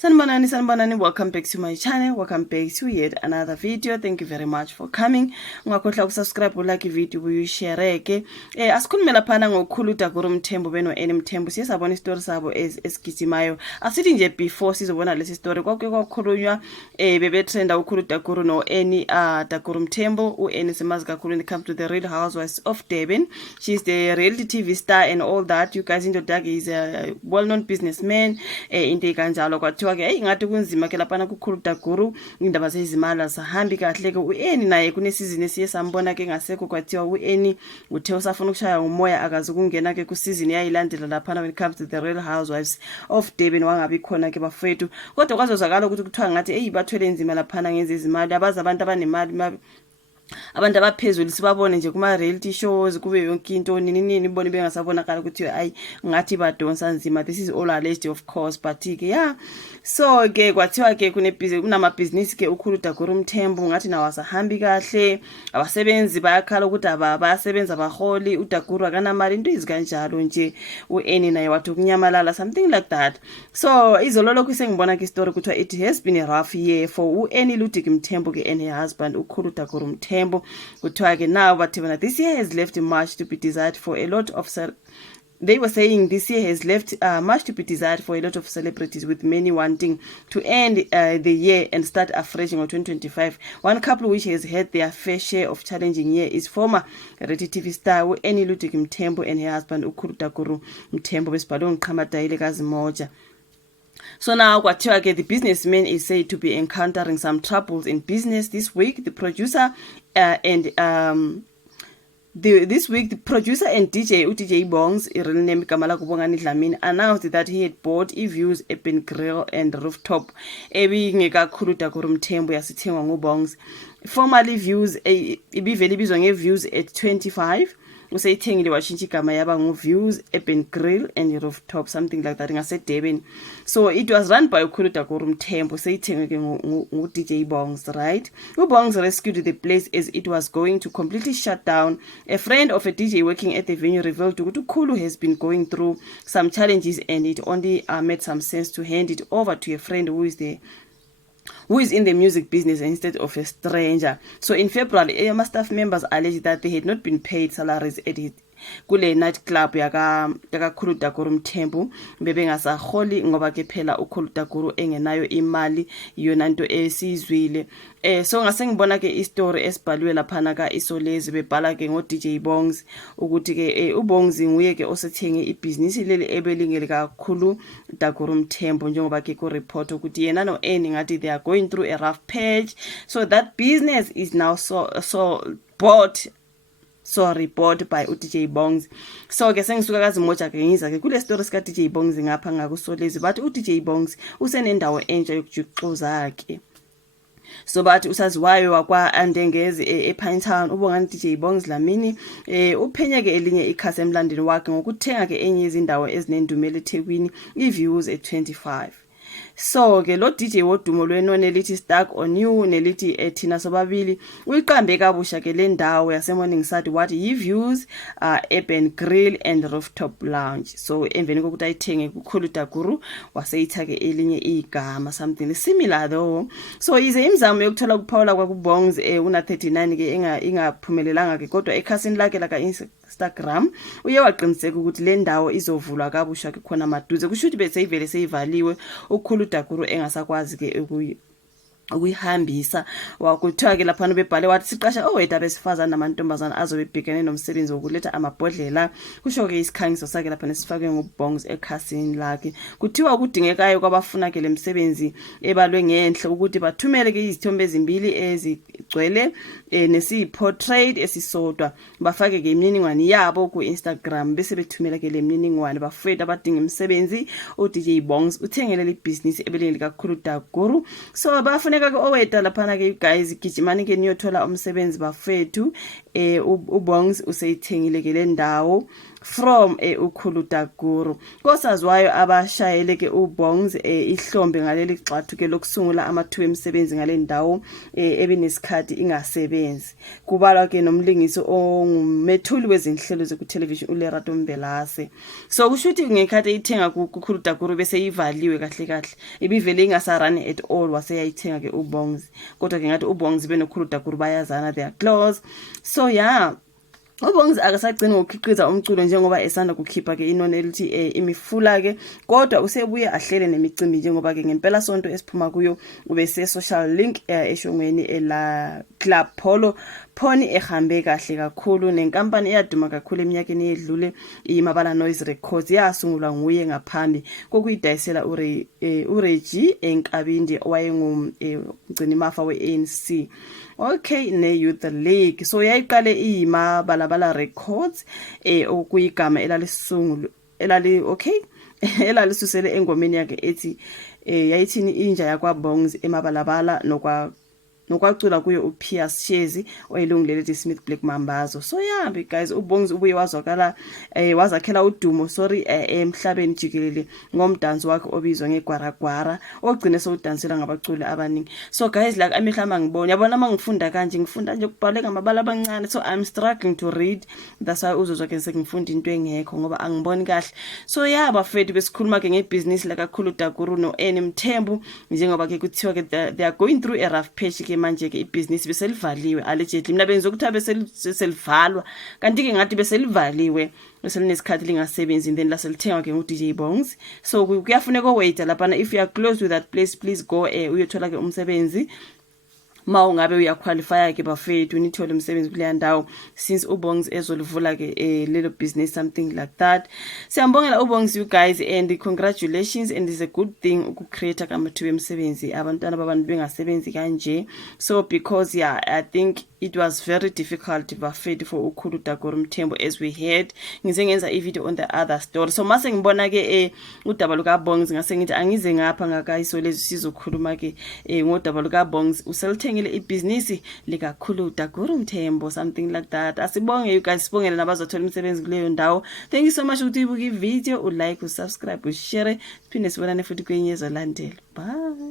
Sanibonani, welcome back to my channel, welcome back to yet another video. Thank you very much for coming. Ungakhohlwa ukusubscribe, ulike video, uyishare ke. Asikhulume laphana ngoKgolo Daguru Mthembu benoAnnie Mthembu. Siyabona istory sabo esigijimayo. Asithi nje before sizobona lesi story kwakhulunywa bebe trenda uKgolo Daguru noAnnie Daguru Mthembu. uAnnie semazi kakhulu when it comes to the Real Housewives of Durban. She's the reality TV star and all that. You guys know Dag is a well-known businessman. Into kanjalo kwathiwa ke ngathi kunzima ke lapha kuKgolo Daguru indaba zezimali sahambi kahle ke uAnnie naye kunesizini esiye sambona ke ngasekho kwathiwa uAnnie uthe usafuna ukushaya umoya akazi ukungena ke kusizini yayilandela lapha when it comes to the Real Housewives of Durban wangabi khona ke bafethu kodwa kwazozakala ukuthi kuthiwa ngathi bathwele nzima lapha ngezezimali abaza abantu abanemali abantu abaphezulu sibabone nje kuma reality shows kube yonke into nini ibone bengasabonakala ukuthi ayi ngathi badonsa nzima. This is all alleged of course, but ke yeah, so ke kwathiwa ke kunama business ke uKgolo Daguru Mthembu ngathi nawo asahambi kahle, abasebenzi bayakhala ukuthi abasebenza abaholi uDaguru akanamali into izikanjalo nje. uAnnie naye wathi kunyamalala something like that. So izololo kusengibona ke story kuthiwa it has been a rough year for uAnnie Ludick Mthembu ke and her husband uKgolo Daguru Mthembu. Kuthiwa ke now but this year has left much to be desired for a lot of they were saying this year has left much to be desired for a lot of celebrities, with many wanting to end the year and start afresh in 2025. One couple which has had their fair share of challenging year is former reality TV star uAnnie Ludick Mthembu and her husband uKgolo Daguru Mthembu besibhalwe ngiqhamadayile kazimoja. So now the businessman is said to be encountering some troubles in business this week. The producer this week, the producer and DJ uDj Bongz, real name Kamala Kubongani Dlamini, announced that he had bought eViews, Urban Grill and Rooftop. Kgolo Daguru Mthembu yasithengwa nguBongz. Formerly views ibivele ibizwa ngeViews at 25. Usayithengile washintsha igama yaba nguViews, Urban Grill and Rooftop, something like that ngaseDurban. So it was run by uKgolo Daguru Mthembu, sayithengwe nguDJ Bongz, right? uBongz rescued the place as it was going to completely shut down. A friend of a DJ working at the venue revealed that uKgolo has been going through some challenges and it only made some sense to hand it over to a friend who is in the music business instead of a stranger. So in February, AMA staff members alleged that they had not been paid salaries at it. Kule nightclub Kgolo Daguru Mthembu bebengasaholi ngoba ke phela uKgolo Daguru engenayo imali yona into esizwile. So ngase ngibona ke istory esibhalwe lapha ka isolezi bebhala ke ngoDJ Bongz ukuthi ke uBongz nguye ke osethenge ibhizinisi leli ebelingele kaKgolo Daguru Mthembu njengoba ke ku report ukuthi yena noAnnie ngathi they are going through a rough patch, so that business is now bought by uDJ Bongz. So ke sengisuka kazimoja ke ngiza ke kule story sika DJ Bongz ngapha ngakusolezi, but uDJ Bongz usenendawo entsha yokujuxuza ke. So bathi usaziwayo wakwa Andengezi ePinetown ubongani DJ Bongz Dlamini uphenya ke elinye ikhasi emlandweni wakhe ngokuthenga ke enye izindawo ezinendumela eThekwini iViews at 25. So ke lo DJ wodumo lweno nelithi Stuck on You nelithi thina sobabili uyiqambe kabusha ke le ndawo yaseMorning Side wathi yiViews, Urban Grill and Rooftop Lounge. So emveni kokuthi ayithenge kuKgolo Daguru waseyitha ke elinye igama, something similar though. So ize imizamo yokuthola kuphawula kwakuBongz una 39 ke ingaphumelelanga ke kodwa ekhasini lakhe la Instagram uye waqiniseka ukuthi le ndawo izovulwa kabusha ke khona maduze kusho ukuthi bese ivele seyivaliwe uKgolo Daguru engasakwazi ke ukuyihambisa. Wakuthiwa ke lapha bebhale wathi siqasha owethu besifazana namantombazana azobe bhekene nomsebenzi wokuletha amabhodlela. Kusho ke isikhangiso sakhe lapha nesifake nguBongz ekhasini lakhe. Kuthiwa kudingekayo kwabafuna ke lemsebenzi ebalwe ngenhle ukuthi bathumele ke izithombe ezimbili ezigcwele nesiportrait esisodwa, bafake ke imininingwane yabo ku Instagram bese bethumela ke le mininingwane bafethu abadinga umsebenzi. uDJ Bongz uthengele le business ebeleni kaKgolo Daguru. So bafuna ke oweta lapha ke guys gijimani ke niyothola umsebenzi bafethu. uBongz useyithengile ke le ndawo from uKgolo Daguru. Kosaziwayo abashayele ke uBongz ihlombe ngaleli xathu ke lokusungula amathuba emisebenzi ngale ndawo ebinesikhathi ingasebenzi. Kubalwa ke nomlingisi ongumethuli wezinhlelo zekutelevision uLerato Mbelase. So kushuthi ngekhathi ithenga kuKgolo Daguru bese ivaliwe kahle kahle. Ibivele ingasarani at all waseyayithenga ke uBongz. Kodwa ke ngathi uBongz benoKgolo Daguru bayazana, they are close. So yeah, uBongz akasagcini ngokukhiqiza umculo njengoba esanda kukhipha ke inoni elithi imifula ke, kodwa usebuye ahlele nemicimbi njengoba ke ngempela sonto esiphuma kuyo ubese social link eshongweni la Club Polo phoni ehambe kahle kakhulu, nenkampani eyaduma kakhulu eminyakeni edlule iMabala Noise Records yasungulwa nguye ngaphambi kokuyidayisela uReggie enkabindi owayengumgcinimafa weANC okay ne-Youth League. So yayiqale iMabala Records okuyigama elalisusele engomeni yakhe ethi yayithini inja yakwaBongz eMabalabala nokwacula kuyo uPiers Shezi oyilungile lethi Smith Black Mambazo. So yeah guys, uBongz ubuye wazakhela udumo emhlabeni jikelele ngomdanso wakhe obizwa ngegwaragwara ogcine sewudansela ngabaculi abaningi. So guys, like amehla mangibona yabona mangifunda kanje ngifunda nje ukubhaleka amabala abancane, so I'm struggling to read, that's why uzozwa ke sengifunda into engekho ngoba angiboni kahle. So yeah bafethu besikhuluma ke ngebhizinisi la kaKgolo Daguru noAnnie Mthembu njengoba ke kuthiwa ke they are going through a rough patch ke manje ke ibhizinisi beselivaliwe allegedly. Mina bengizokuthi beselivalwa kanti ke ngathi beselivaliwe beselinesikhathi lingasebenzi then laselithengwa ke uDJ Bongz. So kuyafuneka wait lapha, if you are close with that place please go uyothola ke umsebenzi ma ungabe uyaqualify ke bafethu nithole umsebenzi kuleya ndawo since uBongz ezolivula ke little business something like that. Siyambongela uBongz you guys and congratulations, and it's a good thing ukukreate amathuba emisebenzi abantwana babantu bengasebenzi kanje. So because yeah I think it was very difficult bafethu for uKgolo Daguru Mthembu as we heard. Ngize ngenza i-video on the other story, so mase ngibona ke udaba lukaBongz ngase ngithi angize ngapha ngakayiso lezi sizokhuluma ke ngodaba lukaBongz uselithengile ibhizinisi likaKgolo Daguru Mthembu something like that. Asibonge you guys, sibongele nabazothola imisebenzi kuleyo ndawo. Thank you so much ukuthi uyibuke i-video, ulike, usubscribe, ushare, siphinde sibonane futhi kwenye ezolandela. Bye.